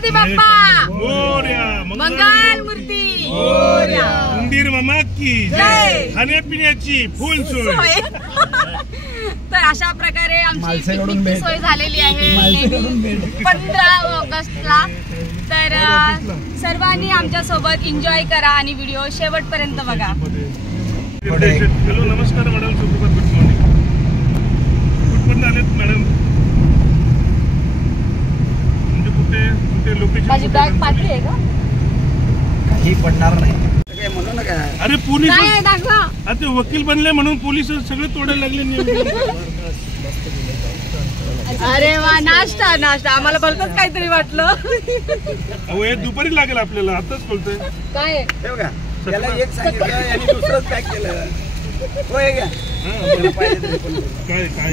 गणपती बाप्पा मोरया, मंगल मूर्ती मोरया, मंदिर मामा की जय, खाण्यापिण्याची फुल सोय. तर अशा प्रकारे आमची पिकनिकची सोय झालेली आहे 15 ऑगस्टला. तर सर्वांनी आमच्या सोबत एन्जॉय करा आणि व्हिडिओ शेवटपर्यंत बघा. हॅलो, नमस्कार मॅडम, सुप्रभात, गुड मॉर्निंग. कुठपर्यंत आलेत मॅडम? म्हणजे कुठे लोकेशन? माझी बॅग पाठली आहे का? काही पडणार नाही म्हणून ना काय. अरे पोलीस दाखवा. आता वकील बनले म्हणून पोलीस सगळे तोडायला लागले. अरे वा, नाश्ता नाश्ता. आम्हाला भलतच काहीतरी वाटलं. अहो हे दुपारी लागेल आपल्याला, आताच बोलतोय. काय त्याला एक सांगितलं आणि दुसरंच पॅक केलं. होय का? काय काय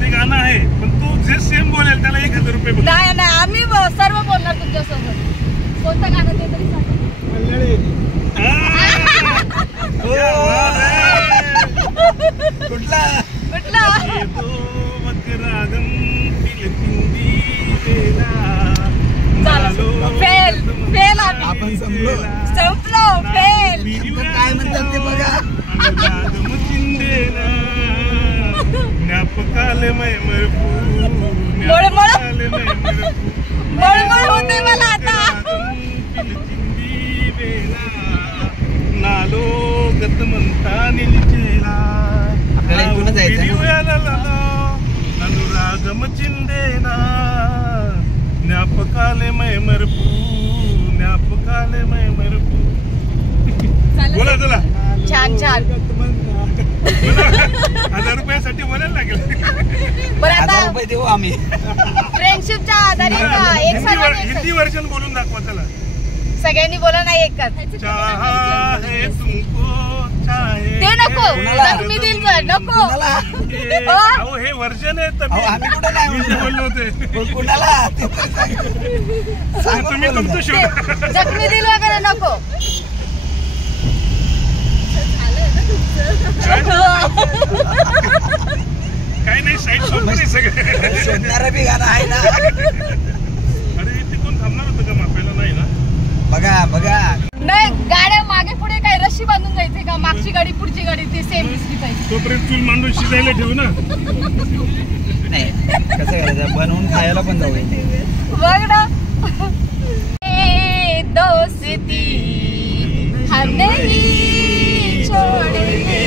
ते गाणं आहे, पण तू जे सेम बोलेल त्याला 1000 रुपये बोल. नाही नाही, आम्ही सर्व बोलणार तुमच्यासोबत. कोणतं गाणं ते तरी सांगा. कुठला कुठला? Fail fail. आपण संपलो फेल. काय म्हणतात ते बघा. मळमळ होते मला आता. नालो गत म्हणता निलिचेला आपल्याला इथून जायचं. अनुरागम चिंदेना ज्ञापकाले मै मरपू, ज्ञापकाले मै मरपू. बोला चला. छान छान. 1000 रुपयासाठी बोलायला लागेल. बरं, आता 1000 रुपये देऊ आम्ही. फ्रेंडशिपच्या आधारे हिंदी वर्जन बोलून दाखवा चला. सगळ्यांनी बोला नाही एकच. चाहे तुमको चाहे ते नको, जखमी दिल नको. अहो हे वर्जन आहे तर आम्ही कुठं नाही बोललो होते. कुणाला तुम्ही तुमचं शोध. जखमी दिल वगैरे नको. काही नाही, साईड सोडून नाही सगळे शोधणारं बी गाणं आहे ना. अरे ते कोण थांबणार होतं का मापायला? नाही ना. बघा बघा. नाही, गाड्या मागे पुढे काय रशी बांधून जायचे का? मागची गाडी पुढची गाडी ती सेम दिसली पाहिजे. तोपर्यंत चूल मांडून शिजायला ठेवू ना. नाही कसं करायचं, बनवून खायला पण जाऊ. बघ ना. दोस्ती हम नहीं छोड़ेंगे,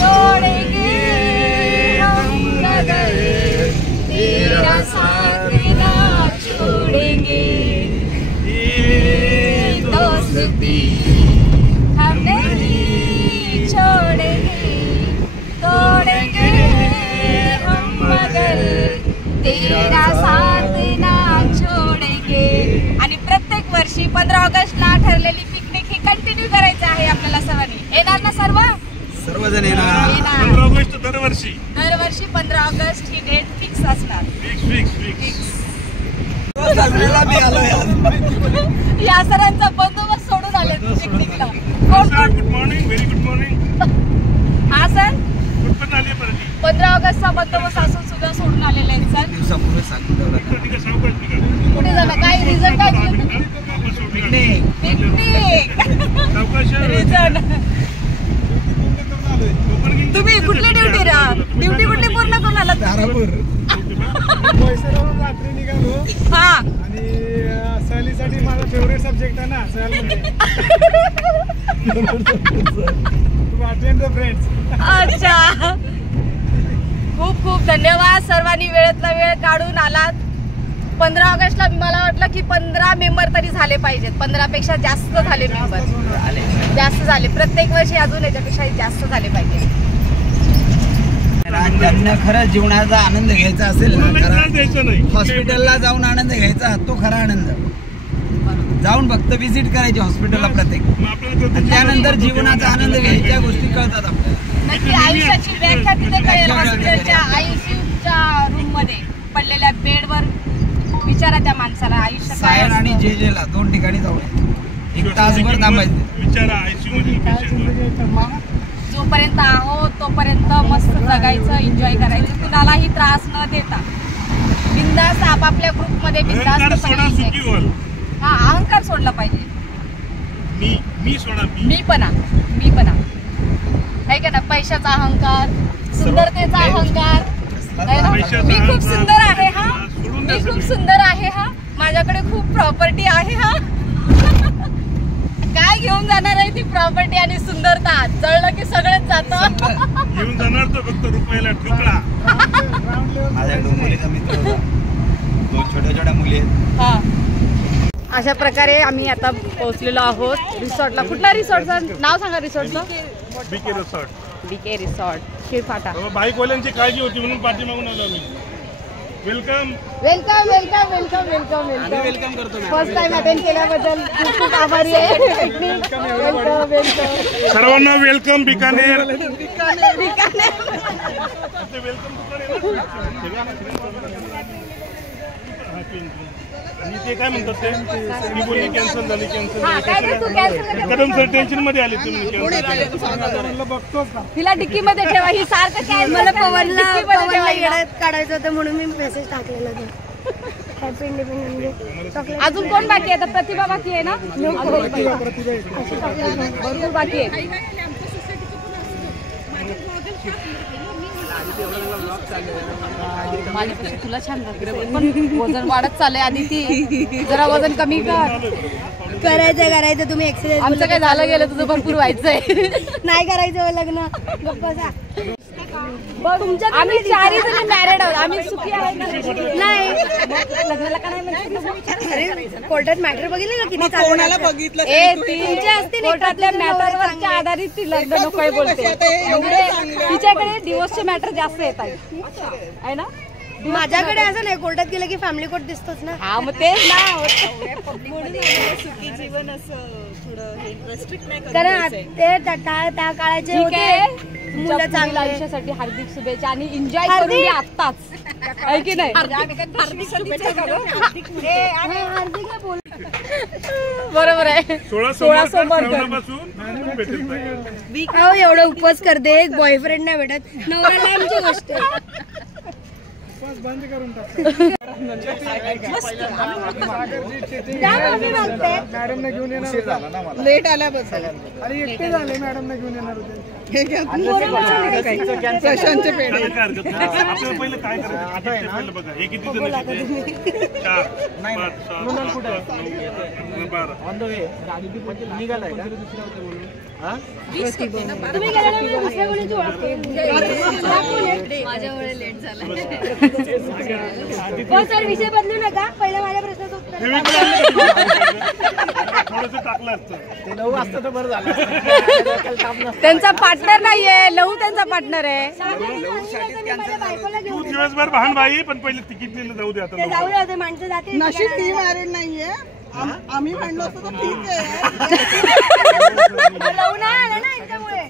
छोड़ेंगे हम मगर तेरा साथ ना छोड़ेंगे. दोस्ती हम नहीं छोड़ेंगे, तोड़ेंगे हम मगर तेरा साथ ना छोड़ेंगे. आणि प्रत्येक वर्षी 15 ऑगस्टला ठरलेली पिकनिक ही कंटिन्यू करायची आहे आपल्याला सर्वांनी. येणार ना सर्वजण येणार. 15 ऑगस्ट दरवर्षी 15 ऑगस्ट ही डेट फिक्स असणार. फिक्स. या सरांचा बंदोबस्त सोडून आले पिकनिकला. Good morning, very good morning. हा सर, कुठपर्यंत आली परत? 15 ऑगस्टचा बंदोबस्त असून सुद्धा सोडून आलेले आहेत सर. दिवसापूर्वी सांगून ठेवला. कुठे झालं? काय रिझन काय दिलं? रिझन. तुम्ही कुठली ड्युटी कुठली पूर्ण करून आलात? रात्री निघालो. हा. आणि सहलीसाठी माझा फेवरेट सब्जेक्ट आहे ना सहल. अच्छा, खूप खूप धन्यवाद. सर्वांनी वेळेतला वेळ काढून आलात. 15 ऑगस्टला मला वाटलं की 15 मेंबर तरी झाले पाहिजेत. 15 पेक्षा जास्त झाले मेंबर, जास्त झाले. प्रत्येक वर्षी अजून याच्यापेक्षा जास्त झाले पाहिजे. ज्यांना खरंच जीवनाचा आनंद घ्यायचा असेल ना, नाही हॉस्पिटलला जाऊन आनंद घ्यायचा, तो खरा आनंद. जाऊन फक्त व्हिजिट करायची हॉस्पिटलला प्रत्येक, आणि त्यानंतर जीवनाचा आनंद घ्यायच्या गोष्टी कळतात आपल्याला. नक्की आयुष्याची व्याख्या तिथे कळेल. हॉस्पिटलच्या आयसीयूच्या रूम मध्ये पडलेल्या बेडवर विचारा त्या माणसाला आयुष्य काय सायन आणि जेजेला 2 ठिकाणी जाऊन 1 तासभर थांबायचं. विचारा आयसीयू मध्ये. जोपर्यंत आहोत तोपर्यंत मस्त जगायचं, एन्जॉय करायचं, कुणालाही त्रास न देता बिंदास आपापल्या ग्रुपमध्ये बिंदास. सोडलं पाहिजे? मी सोडा मी पण आहे का ना. पैशाचा अहंकार, सुंदरतेचा अहंकार आहे ना. मी खूप सुंदर आहे हा, मी खूप सुंदर आहे हा, माझ्याकडे खूप प्रॉपर्टी आहे हा. काय घेऊन जाणार आहे ती प्रॉपर्टी आणि सुंदरता? जळलं की सगळंच जातं. घेऊन जाणार तर फक्त रुपयाला ठोकळा. माझ्या डोंबोलीचा मित्र होता, 2 छोट्या मुली आहेत. हा, अशा प्रकारे आम्ही आता पोहोचलेलो आहोत रिसॉर्टला. कुठला रिसॉर्टचं नाव सांगा? रिसॉर्टचं BK resort. BK resort, Khirphata. बाईकवाल्यांची काळजी होती म्हणून पाठीमागून आलो मी. Welcome. Welcome welcome welcome welcome welcome welcome करतो. फर्स्ट टाइम अटेंड केल्याबद्दल खूप खूप आभारी आहे. वेलकम वेलकम सर्वांना वेलकम बिकानेर. आणि ते काय म्हणतात ते मी बोलली कॅन्सल झाली कदम सर टेन्शन मध्ये आले तुम्ही. तिला डिक्की मध्ये ठेवा. ही सारखं काय मला पवनला येण्यात काढायचं होतं म्हणून मी मेसेज टाकलेला होता. Happy independence day. अजून कोण बाकी आहे? आता प्रतिभा बाकी आहे ना. भरपूर बाकी आहे. माझ्यापेक्षा तुला छान लागते पण वजन वाढत चाललंय. आधी ती जरा वजन कमी कर. करायचं तुम्ही एक्सरसाइज. आमचं काय झालं गेलं, तुझं भरपूर व्हायचंय. नाही करायचं लग्न. गप्प बसा. आम्ही 4 जणी मॅरिड आहोत. आम्ही सुखी आहोत नाही. लग्नाला का नाही म्हणते? अरे कोर्टात मॅटर बघितलं का किती कोणाला बघितलं? तुमच्या असतील कोर्टातल्या मॅटरवरच्या आधारित ती लग्न नको बोलते. तिच्याकडे डिवोर्सचे मॅटर जास्त येत आहे ना. माझ्याकडे असं नाही, कोर्टात गेलं की फॅमिली कोर्ट दिसतोच ना. हा मग तेच ना. कारण ते त्या काळाचे होते. मुलं चांगलं आयुष्यासाठी हार्दिक शुभेच्छा आणि एन्जॉय करून घ्या आत्ताच. आहे की नाही? बरोबर आहे. 16 सोमवार एवढं उपवास करते, एक बॉयफ्रेंड नाही भेटत. नवऱ्याला आमची गोष्ट बंद करून मॅडमने घेऊन येणार. लेट आल्याबद्दल आणि एकटे झाले मॅडमने घेऊन येणार होते. प्रशांतचे पेढे. आपल्याला पहिलं काय करायचं? आता आहे ना बघा हे किती जण आहेत? 4 5 6 7 8 9 12. ऑन द वे गाडी निघालाय का? तुम्ही गेल्यानंतर दुसऱ्या कोणाची ओळख माझ्यामुळे लेट झाला. हो सर, विषय बदलू नका. पहिला माझ्या प्रश्नाचं उत्तर थोडंसं टाकलं असतं. ते 9 वाजता तर बरं झालं. त्यांचा पार्टनर नाहीये, लहू त्यांचा पार्टनर आहे. तू दिवसभर वाहन बाई पण पहिले तिकीट नेलं जाऊ दे. आता जाऊ दे होते माणसं जाते. नशीब ती मॅरिड नाहीये. आम्ही म्हणलो असतो तर ठीक आहे. लवू नाही आलं ना यांच्यामुळे.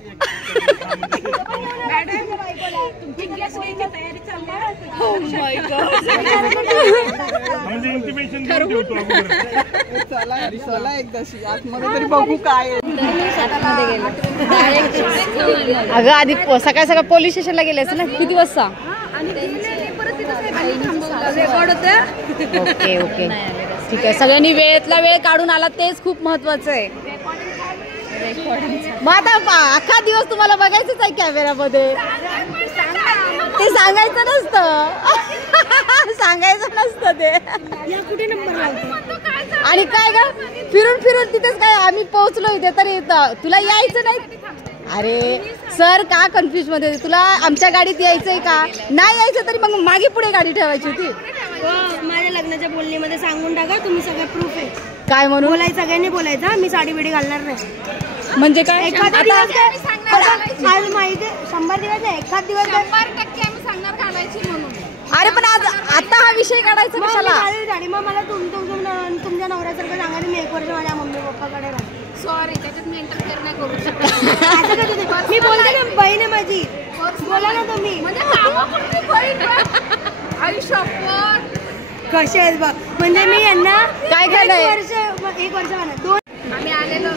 म्हणजे इंटिमेशन घेऊन ठेवतो अगोदर. चला एकदाशी आतमध्ये तरी बघू काय आहे. अगं आधी सकाळ पोलीस स्टेशनला गेले असं ना. किती वाजता? ओके ओके ठीक आहे. सगळ्यांनी वेळेतला वेळ काढून आला तेच खूप महत्वाचं आहे. मग आता अख्खा दिवस तुम्हाला बघायचंच आहे कॅमेरामध्ये. ते सांगायचं नसतं. सांगायचं नसतं ते. कुठे नंबर लावतो आणि काय ग फिरून फिरून तिथेच काय आम्ही पोहोचलो इथे तरी तुला यायचं नाही. अरे सर का कन्फ्युज मध्ये? तुला आमच्या गाडीत यायचंय का? नाही यायचं तरी मग मागे पुढे गाडी ठेवायची होती. माझ्या लग्नाच्या बोलणीमध्ये सांगून टाका. तुम्ही सगळं प्रूफ आहे. काय म्हणून बोलायचं? सगळ्यांनी बोलायचं. मी साडी बिडी घालणार नाही. म्हणजे काय? एखादा दिवस आज माहिती 100 दिवस नाही, एखाद दिवस 100% आम्ही सांगणार घालायची म्हणून. अरे पण आज आता हा विषय काढायचा कशाला? साडी मग मला तुमच्या नवऱ्यासारखं सांगा. मी 1 वर्ष माझ्या मम्मी पप्पाकडे राहते. सॉरी त्याच्यात मी इंटरफेअर नाही करू शकत. मी बोलते ना, बहीण आहे माझी. बोला ना तुम्ही. कसे आहेत बघ. म्हणजे मी यांना काय केलंय? 1 वर्ष म्हणा 2 आम्ही आलेलो.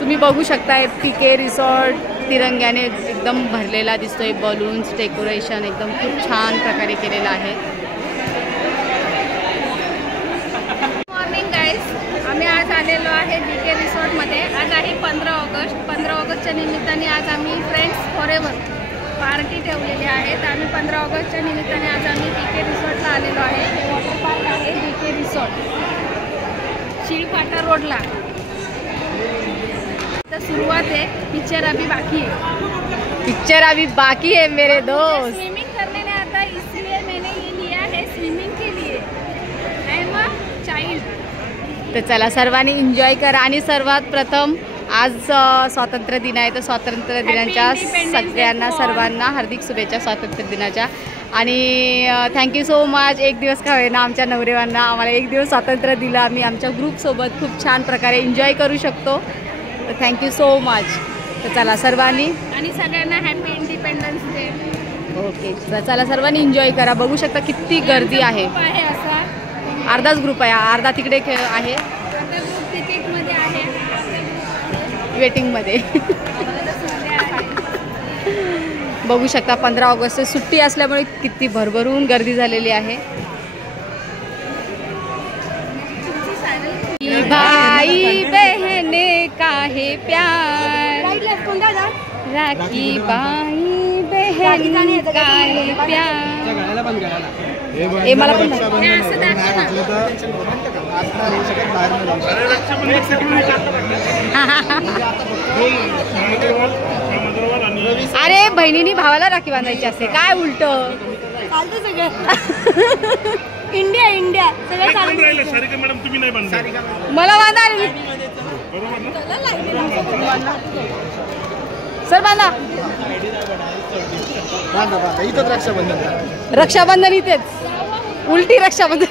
तुम्ही बघू शकताय पीके रिसॉर्ट तिरंग्याने एकदम भरलेला दिसतोय. बलून्स डेकोरेशन एकदम खूप छान प्रकारे केलेलं आहे. मॉर्निंग गाईज, आम्ही आज आज आलेलो आहे DK रिसॉर्टमध्ये. आज आहे 15 ऑगस्ट. 15 ऑगस्टच्या निमित्ताने आज आम्ही फ्रेंड्स फॉरेवर पार्टी ठेवलेली आहे. तर आम्ही 15 ऑगस्टच्या निमित्ताने आज आम्ही DK रिसॉर्टला आलेलो आहे. हे वॉटर पार्क आहे DK रिसॉर्ट, शिळपाटा रोडला. तर सुरुवात आहे, पिक्चर अभी बाकी है. पिक्चर अभी बाकी है मेरे दोस्त. स्विमिंग करने ने आता, इसलिए मैंने ये लिया है स्विमिंग के लिए. I am a child. तर चला सर्वांनी एन्जॉय करा. आणि सर्वात प्रथम आज स्वातंत्र्य दिन आहे, तर स्वातंत्र्य दिनाच्या सगळ्यांना सर्वांना हार्दिक शुभेच्छा स्वातंत्र्य दिनाच्या. आणि थँक्यू सो मच. एक दिवस का होईना आमच्या नवरेवांना आम्हाला एक दिवस स्वातंत्र्य दिलं. आम्ही आमच्या ग्रुपसोबत खूप छान प्रकारे एन्जॉय करू शकतो. तर थँक्यू सो मच. तर चला सर्वांनी आणि सगळ्यांना हॅपी इंडिपेंडन्स डे. ओके. तर चला सर्वांनी एन्जॉय करा. बघू शकता किती गर्दी आहे. असा अर्धाच ग्रुप आहे, अर्धा तिकडे आहे आता ग्रुप तिकीटमध्ये आहे, वेटिंगमध्ये. बघू शकता 15 ऑगस्ट सुट्टी असल्यामुळे किती भरभरून गर्दी झालेली आहे. भाई बहने का है प्यार, राखी भाई बहन का है प्यार. हे मला पण अरे बहिणीनी भावाला राखी बांधायची असते काय उलट चालतं सगळं. इंडिया इंडिया सगळं चालतं. सारिका मॅडम तुम्ही नाही बांधता, मला बांधा सर. बांधा इथंच रक्षाबंधन. रक्षाबंधन इथेच उलटी रक्षाबंधन.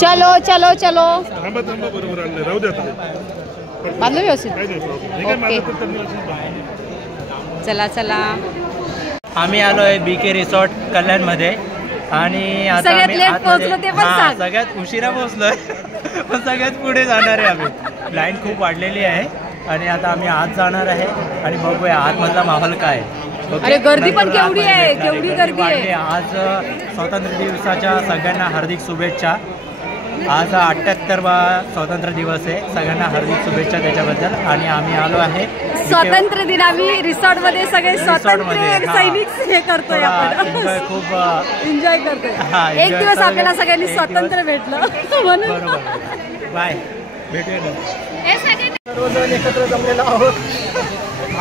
चलो चलो चलो. थांबा थांबा, बरोबर आणलं, राहू द्या. बांधलं व्यवस्थित. काय नाही प्रॉब्लेम. हे काय माझं तर त्यांनी चला चला. आम्ही आलो आहे BK रिसॉर्ट कल्याणमध्ये. आणि आता सगळ्यात आम्ही लेट आतमध्ये- पोहोचलो ते पण हां, सांग. सगळ्यात उशिरा पोहोचलोय पण सगळ्यात पुढे जाणार आहे आम्ही. लाईन खूप वाढलेली आहे आणि आता आम्ही आत जाणार आहे आणि बघूया आतमधला माहोल काय आहे. ओके? अरे गर्दी पण नंतर केवढी आतमध्ये आहे, भेटणार केवढी गर्दी आहे. वाढली. आज स्वातंत्र्य दिवसाच्या सगळ्यांना हार्दिक शुभेच्छा. आज 78वा स्वातंत्र्य दिवस आहे. सगळ्यांना हार्दिक शुभेच्छा त्याच्याबद्दल. आणि आम्ही आलो आहे स्वातंत्र्य दिन आम्ही रिसॉर्ट मध्ये सगळे स्वातंत्र्य सैनिक हे करतोय आपण. एन्जॉय खूप एन्जॉय करतोय. हा, एक enjoy दिवस करूया. आपल्याला सगळ्यांनी एक दिवस. स्वातंत्र्य भेटलं म्हणून. बरोबर. बाय, भेटूया ना. हे सगळे सर्वजण एकत्र जमलेलो आहोत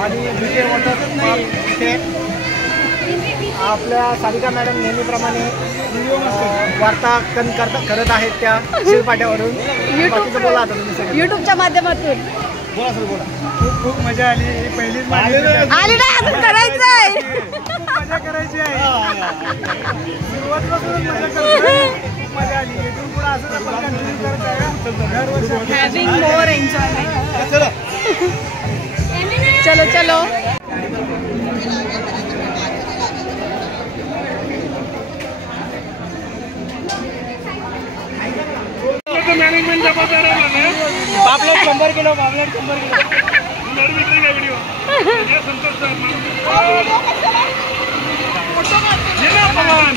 आणि BK वॉटर पार्क इथे आपल्या सारिका मॅडम नेहमीप्रमाणे वार्ता करत आहेत त्या शिळपाट्यावरून. बाकीचं बोला आता तुम्ही सगळे. युट्यूबच्या माध्यमातून बोला सर बोला. खूप खूप मजा आली. ही पहिलीच माझी आली ना, अजून करायचंय. खूप मजा करायची आहे. सुरुवातीपासून मजा करतोय. खूप मजा आली. इथून पुढे असं आपण कंटिन्यू करत आहे दरवर्षी. Having more enjoyment. चलो चलो. मॅनेजमेंट जबाबदार आहे. पापलेट 100 किलो, पापलेट 100 किलो. व्हिडिओ संतोष सर ये ना पवन.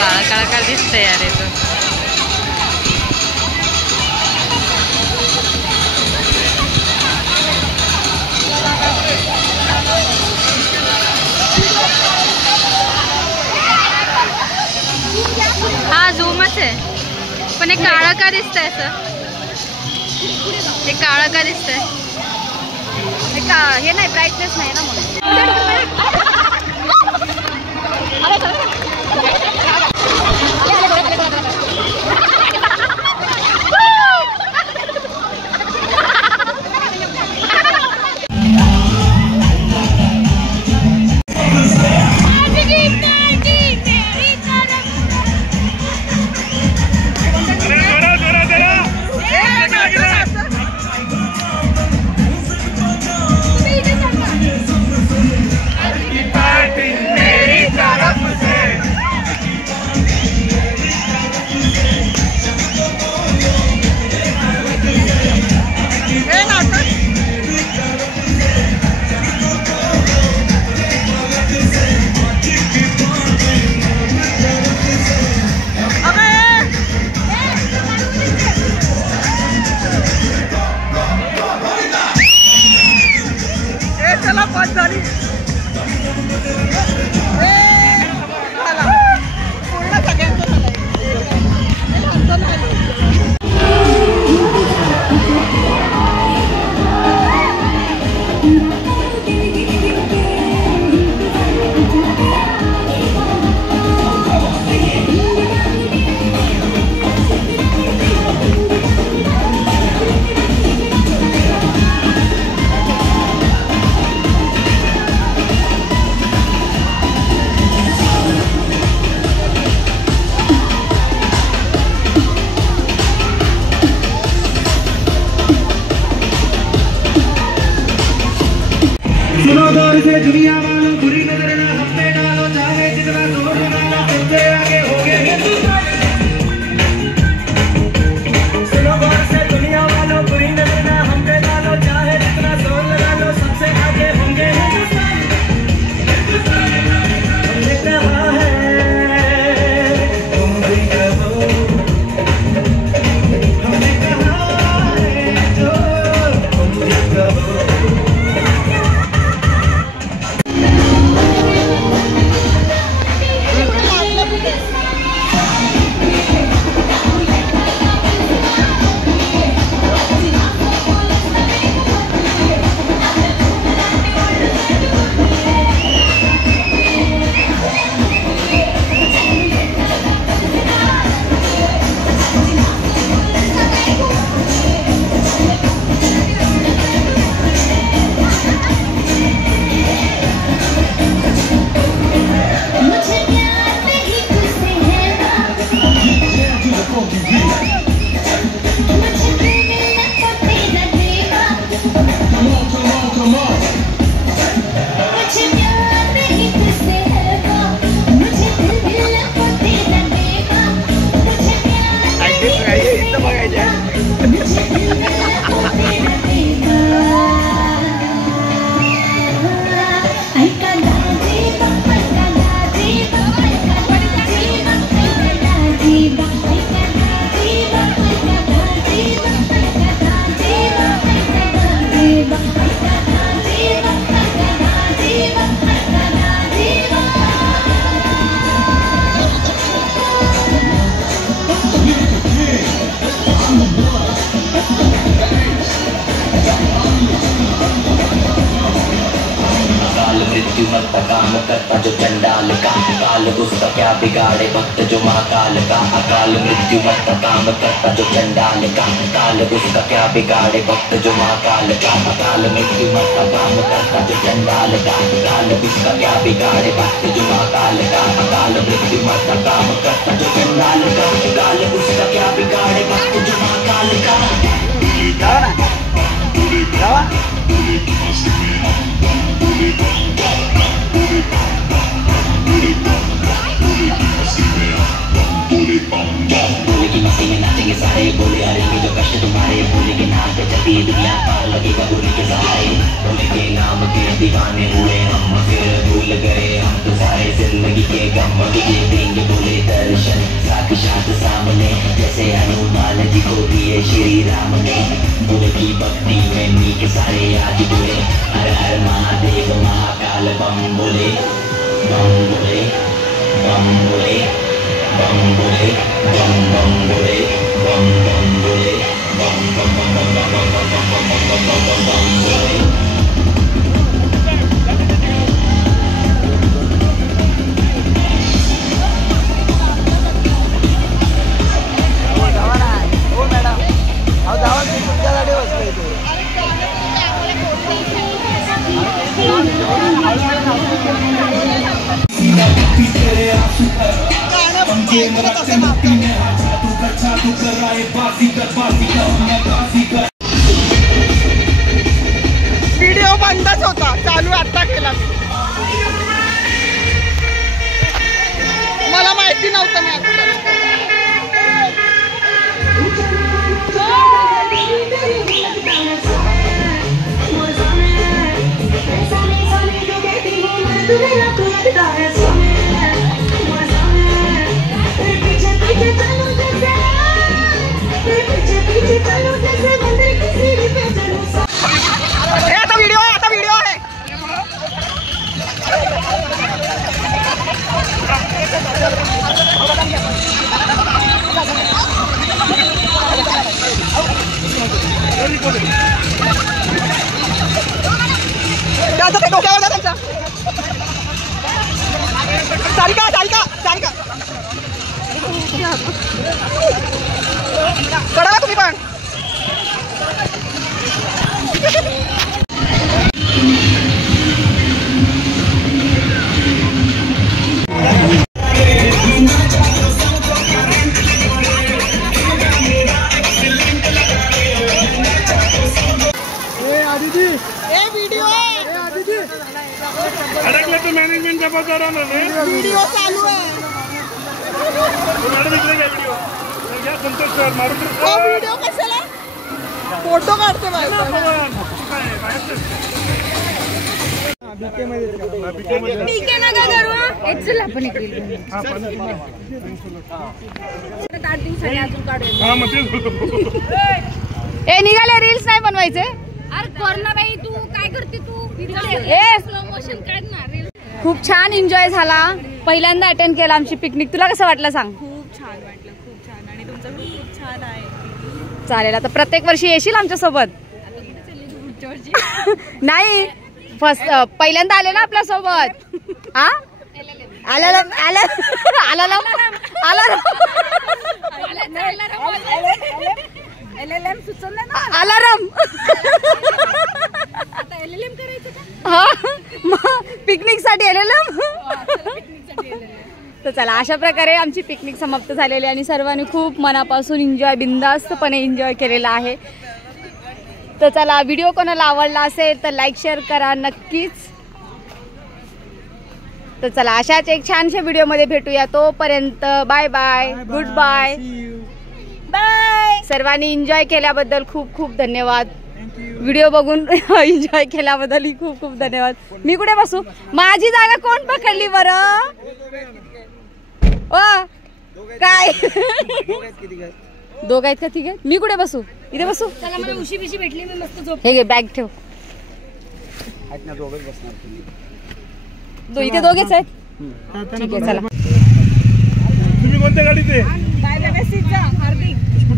काळा काळा काळा दिसतंय यार तो. हा झूमच आहे पण हे काळं का दिसतंय असं? हे काळं का दिसतंय? हे नाही ब्राईटनेस नाही ना म्हणून. दुनिया वालों बुरी नजर ना हम पे डालो, चाहे जितना जोर लगाना हमसे आगे होंगे हिंदुस्तान। सुनो गौर से दुनिया वालों बुरी नजर ना हम पे डालो, चाहे जितना जोर लगा लो सबसे आगे होंगे हिंदुस्तान। हमने कहा है तुम भी कहो, हमने कहा है जो तुम भी कहो। काम करता जो चंडाल का, काल उसका क्या बिगाड़े भक्त जो महाकाल का। अकाल मृत्यु मत काम करता जो चंडाल का, काल उसका क्या बिगाड़े भक्त जो महाकाल का। अकाल मृत्यु मत काम करता जो चंडाल का, काल उसका क्या बिगाड़े भक्त जो महाकाल का। अकाल मृत्यु मत काम करता जो चंडाल का, काल उसका क्या बिगाड़े भक्त जो महाकाल का। बोले की मस्ती में नाचेंगे सारे, बोले हारेंगे जो कष्ट तुम्हारे। बोले के नाम पे चलती दुनिया पार लगेगा बोले के सहारे। बोले के नाम के दीवाने हुए हम, फिर भूल गए हम तो सारे जिंदगी के गम। ये देंगे बोले दर्शन को दिए श्री राम ने, उनकी भक्ति में नीक सारे आज जुड़े, हर हर महादेव महाकाल बम बोले, बम बोले, बम बोले, बम बोले, बम बम बोले, बम बम बोले, बम बम बम बम बम बम बम बम बम बम बम बोले। व्हिडिओ बंदच होता, चालू आता केला मला माहिती नव्हतं मी आता व्हिडिओ आहे डोक्यावर त्यांच्या सारिका सारिका सारिका पडा तुम्ही पण मॅनेजमेंटच्या पगारानं व्हिडिओ चालू आहे मॅडम इकडे व्हिडिओ या संतोष सर मारून व्हिडिओ कशाला फोटो काढते निघाले रील्स नाही बनवायचे. अरे कोरोना बाई तू काय करते तू स्लो मोशन काढ ना रील. खूप छान एन्जॉय झाला. पहिल्यांदा अटेंड केला आमची पिकनिक. तुला कसं वाटलं सांग? खूप छान वाटलं, खूप छान. आणि तुमचं खूप छान आहे. चालेल, आता प्रत्येक वर्षी येशील आमच्या सोबत? नाही, फर्स्ट पहिल्यांदा आले ना आपल्या सोबत. हा अलार्म हा पिकनिक साठी LLM. तर चला, अशा प्रकारे आमची पिकनिक समाप्त झालेली आणि सर्वांनी खूप मनापासून एन्जॉय, बिंदास्तपणे एन्जॉय केलेला आहे. तर चला, व्हिडिओ कोणाला आवडला असेल तर लाईक शेअर करा नक्कीच. तर चला, अशाच एक छानशा व्हिडिओमध्ये भेटूया. तोपर्यंत bye bye, good bye bye. सर्वांनी एन्जॉय केल्याबद्दल खूप खूप धन्यवाद. व्हिडिओ बघून एन्जॉय केल्याबद्दल खूप खूप धन्यवाद. मी कुठे बसू? माझी जागा कोण पकडली बरं? काय दोघ आहेत का? ठीक आहे, मी कुठे बसू? इथे बसू? चला, मला उशी बिशी भेटली, मी मस्त झोप. हे घे, बॅग ठेव. इथे दोघेच आहेत. ठीक आहे, चला. तुम्ही कोणत्या गाडीत आहे?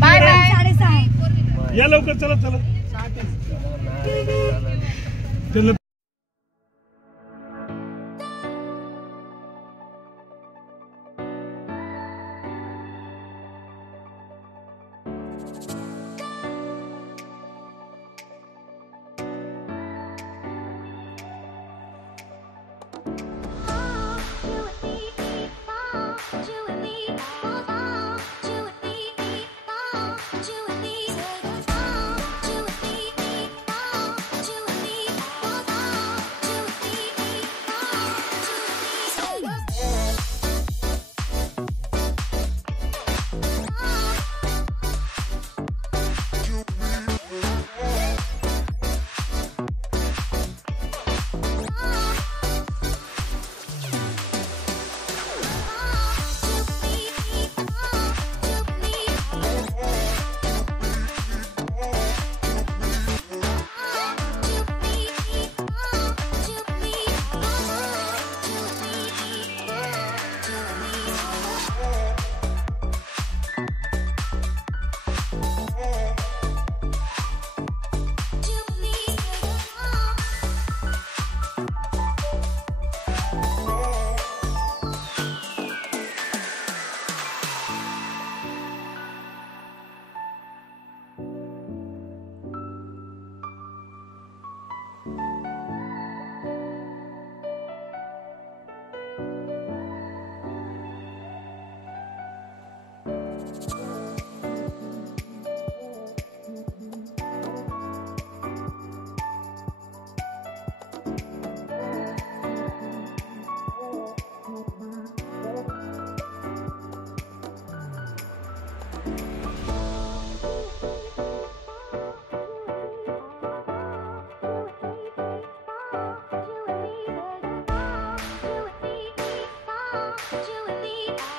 Bye bye. 6:30 या लवकर, चला चला.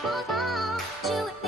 fall down to